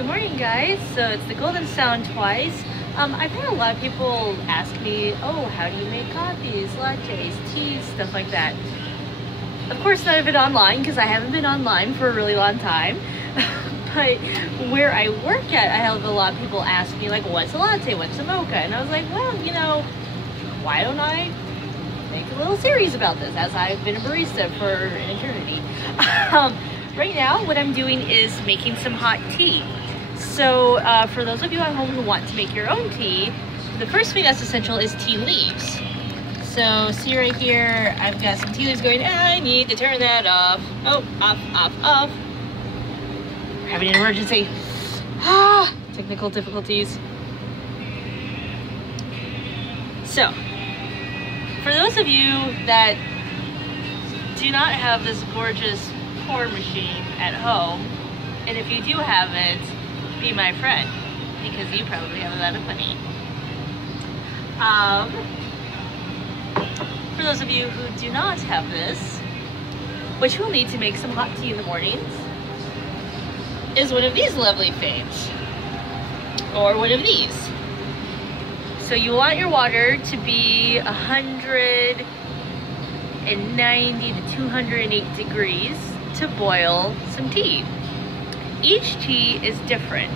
Good morning, guys. So it's the Golden Sound Twice. I've had a lot of people ask me, oh, how do you make coffees, lattes, teas, stuff like that. Of course, none of it online because I haven't been online for a really long time. But where I work at, I have a lot of people ask me, like, what's a latte, what's a mocha? And I was like, well, you know, why don't I make a little series about this, as I've been a barista for an eternity. Right now, what I'm doing is making some hot tea. So for those of you at home who want to make your own tea, the first thing that's essential is tea leaves. So see right here, I've got some tea leaves going, I need to turn that off. Oh, off. We're having an emergency. Technical difficulties. So, for those of you that do not have this gorgeous pour machine at home, and if you do have it, be my friend, because you probably have a lot of money. For those of you who do not have this, what you'll need to make some hot tea in the mornings is one of these lovely things, or one of these. So you want your water to be 190 to 208 degrees to boil some tea. Each tea is different.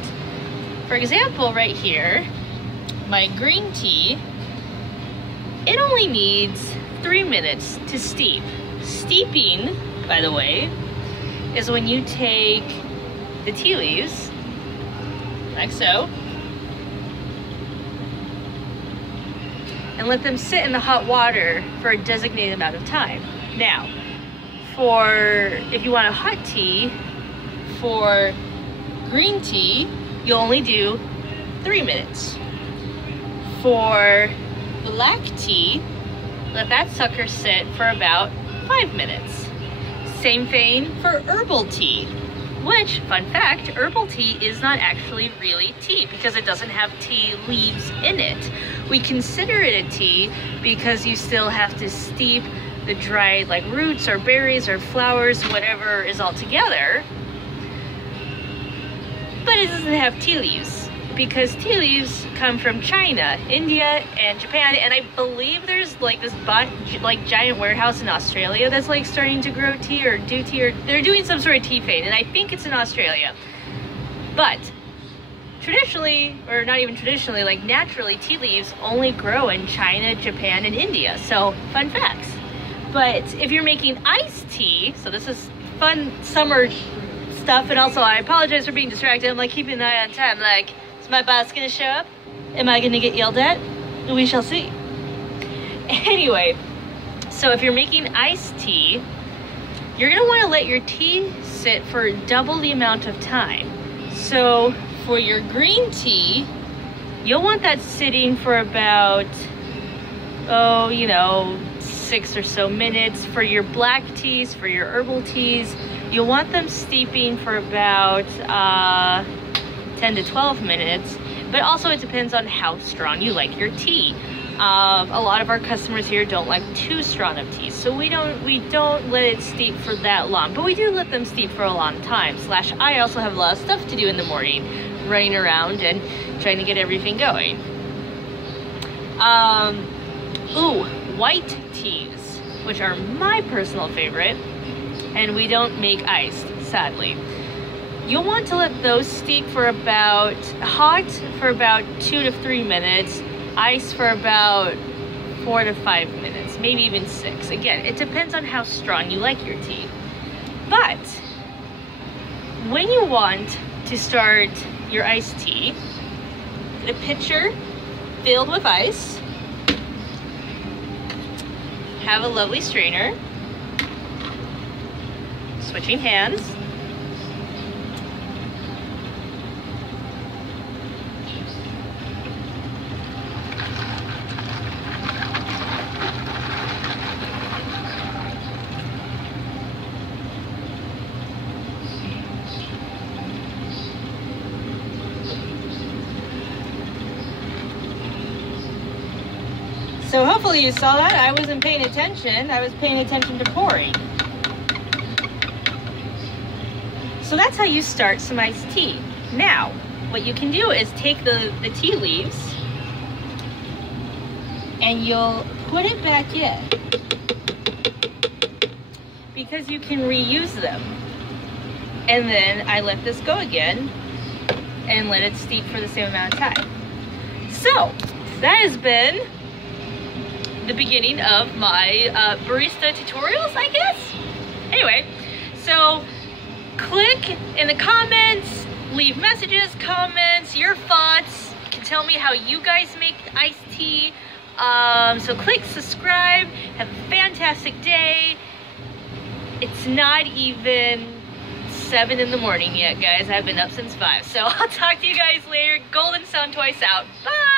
For example, right here, my green tea, it only needs 3 minutes to steep. Steeping, by the way, is when you take the tea leaves, like so, and let them sit in the hot water for a designated amount of time. Now, if you want a hot tea, for green tea, you'll only do 3 minutes. For black tea, let that sucker sit for about 5 minutes. Same thing for herbal tea, which, fun fact, herbal tea is not actually really tea because it doesn't have tea leaves in it. We consider it a tea because you still have to steep the dried like roots or berries or flowers, whatever is all together. But it doesn't have tea leaves because tea leaves come from China, India, and Japan, and I believe there's like this giant warehouse in Australia that's like starting to grow tea or do tea, or they're doing some sort of tea thing, and I think it's in Australia. But traditionally, or not even traditionally, like naturally, tea leaves only grow in China, Japan, and India. So fun facts. But if you're making iced tea, so this is fun summer stuff, and also I apologize for being distracted. I'm like keeping an eye on time, like, is my boss gonna show up? Am I gonna get yelled at? We shall see. Anyway, so if you're making iced tea, you're gonna wanna let your tea sit for double the amount of time. So for your green tea, you'll want that sitting for about, 6 or so minutes. For your black teas, for your herbal teas, you'll want them steeping for about 10 to 12 minutes, but also it depends on how strong you like your tea. A lot of our customers here don't like too strong of tea, so we don't let it steep for that long, but we do let them steep for a long time. I also have a lot of stuff to do in the morning, running around and trying to get everything going. White teas, which are my personal favorite, and we don't make iced, sadly. You'll want to let those steep for about, hot for about 2 to 3 minutes, ice for about 4 to 5 minutes, maybe even 6. Again, it depends on how strong you like your tea. But when you want to start your iced tea, get a pitcher filled with ice, have a lovely strainer, switching hands, so hopefully you saw that. I wasn't paying attention. I was paying attention to pouring. So that's how you start some iced tea. Now, what you can do is take the tea leaves and you'll put it back in because you can reuse them. And then I let this go again and let it steep for the same amount of time. So that has been the beginning of my barista tutorials, I guess. Anyway, so click in the comments, leave messages, comments, your thoughts. You can tell me how you guys make iced tea. So click subscribe. Have a fantastic day. It's not even 7 in the morning yet, guys. I've been up since 5. So I'll talk to you guys later. Golden Sound Twice out. Bye!